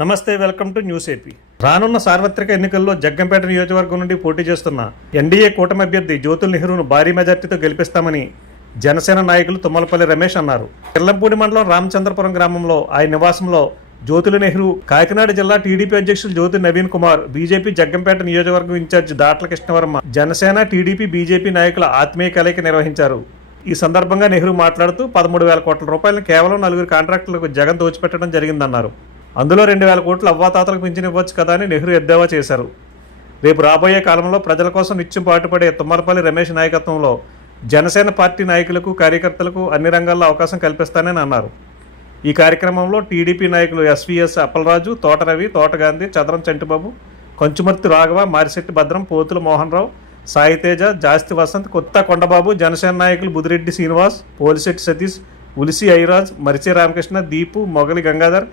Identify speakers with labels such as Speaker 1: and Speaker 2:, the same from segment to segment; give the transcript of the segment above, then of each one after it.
Speaker 1: నమస్తే welcome to news AP. రానున్న సార్వత్రిక ఎన్నికల్లో జగ్గంపేట నియోజకవర్గం నుండి పోటీ చేస్తున్న ఎన్డీఏ కూటమి అభ్యర్థి జ్యోతుల్ నెహ్రూను భారీ మెజార్టీతో గెలిపిస్తామని జనసేన నాయకులు తుమ్మలపల్లి రమేష్ అన్నారు. కిర్లంపూడి మండలం రామచంద్రపురం గ్రామంలో ఆయన నివాసంలో జ్యోతుల నెహ్రూ కాకినాడ జిల్లా టీడీపీ అధ్యక్షులు జ్యోతి నవీన్ కుమార్ బీజేపీ జగ్గంపేట నియోజకవర్గం incharge Datla Krishnavarma Janasena TDP BJP నాయకుల ఆత్మీయ కలయిక నిర్వహించారు. ఈ సందర్భంగా నెహ్రూ మాట్లాడుతూ పదమూడు వేల కోట్ల రూపాయలను కేవలం నలుగురు కాంట్రాక్టులకు జగన్ దోచిపెట్టడం జరిగిందన్నారు. అందులో రెండు వేల కోట్లు అవ్వాతాతలకు పింఛన్ ఇవ్వచ్చు కదా అని నెహ్రూ ఎద్దేవా చేశారు. రేపు రాబోయే కాలంలో ప్రజల కోసం నిత్యం పాటుపడే తుమ్మలపల్లి రమేష్ నాయకత్వంలో జనసేన పార్టీ నాయకులకు కార్యకర్తలకు అన్ని రంగాల్లో అవకాశం కల్పిస్తానని అన్నారు. ఈ కార్యక్రమంలో టీడీపీ నాయకులు ఎస్వీఎస్ అప్పలరాజు తోటరవి తోటగాంధీ చదరం చంటిబాబు కొంచుమర్తి రాఘవ మారిశెట్టి భద్రం పోతుల మోహన్ రావు సాయితేజ జాస్తి వసంత్ కొత్త కొండబాబు జనసేన నాయకులు బుదిరెడ్డి శ్రీనివాస్ పోలిశెట్టి సతీష్ ఉలిసి ఐరాజ్ మరిచే రామకృష్ణ దీపు మొగలి గంగాధర్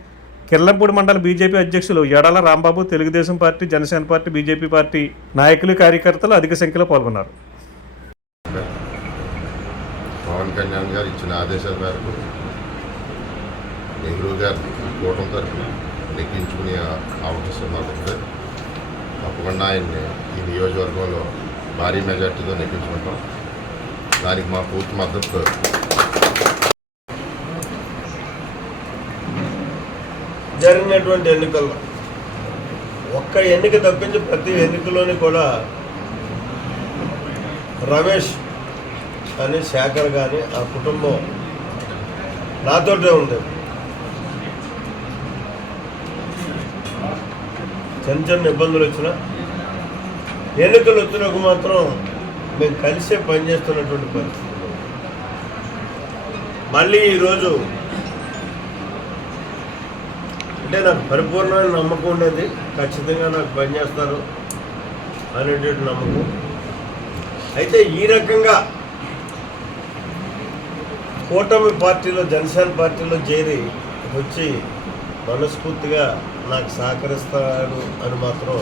Speaker 1: కిర్లంపూడి మండల బీజేపీ అధ్యక్షులు Edala Rambabu Telugudesam party Janasena party BJP party నాయకులు కార్యకర్తలు అధిక సంఖ్యలో పాల్గొన్నారు.
Speaker 2: పవన్ కళ్యాణ్ గారు ఇచ్చిన ఆదేశాల మేరకు నెహ్రూ గారు కూటమి తరఫున లెక్కించుకునే అవకాశం ఉంటుంది తప్పకుండా ఆయన్ని ఈ నియోజకవర్గంలో భారీ మెజార్టీతో నెగ్గించుకుంటాం దానికి మా పూర్తి మద్దతు
Speaker 3: జరిగినటువంటి ఎన్నికల్లో ఒక్క ఎన్నిక తప్పించి ప్రతి ఎన్నికలోని కూడా రమేష్ కానీ శేఖర్ కానీ ఆ కుటుంబం నాతోటే ఉండేది. చిన్న చిన్న ఇబ్బందులు వచ్చినా ఎన్నికలు వచ్చినాక మాత్రం మేము కలిసే పనిచేస్తున్నటువంటి పరిస్థితి. మళ్ళీ ఈరోజు అంటే నాకు పరిపూర్ణమైన నమ్మకం ఉండేది. ఖచ్చితంగా నాకు పనిచేస్తారు అనేటువంటి నమ్మకం. అయితే ఈ రకంగా కూటమి పార్టీలో జనసేన పార్టీలో చేరి వచ్చి మనస్ఫూర్తిగా నాకు సహకరిస్తాను అని మాత్రం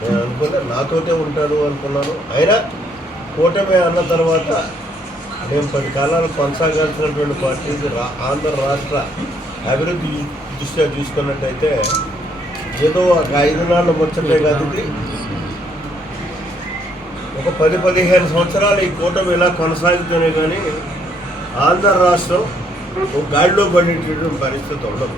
Speaker 3: నేను అనుకున్నా. నాతోటే ఉంటాడు అనుకున్నాను. అయినా కూటమి అన్న తర్వాత మేము పది కాలాలు కొనసాగాల్సినటువంటి పార్టీ రా ఆంధ్ర రాష్ట్ర అభివృద్ధి దృష్ట్యా చూసుకున్నట్టయితే ఏదో ఒక ఐదు నాళ్ళ ముచ్చటే కాదు ఒక పది పదిహేను సంవత్సరాలు ఈ కూటమి ఇలా కొనసాగుతూనే కానీ ఆంధ్ర రాష్ట్రం ఒక గాడిలో పడేటటువంటి పరిస్థితి ఉండదు.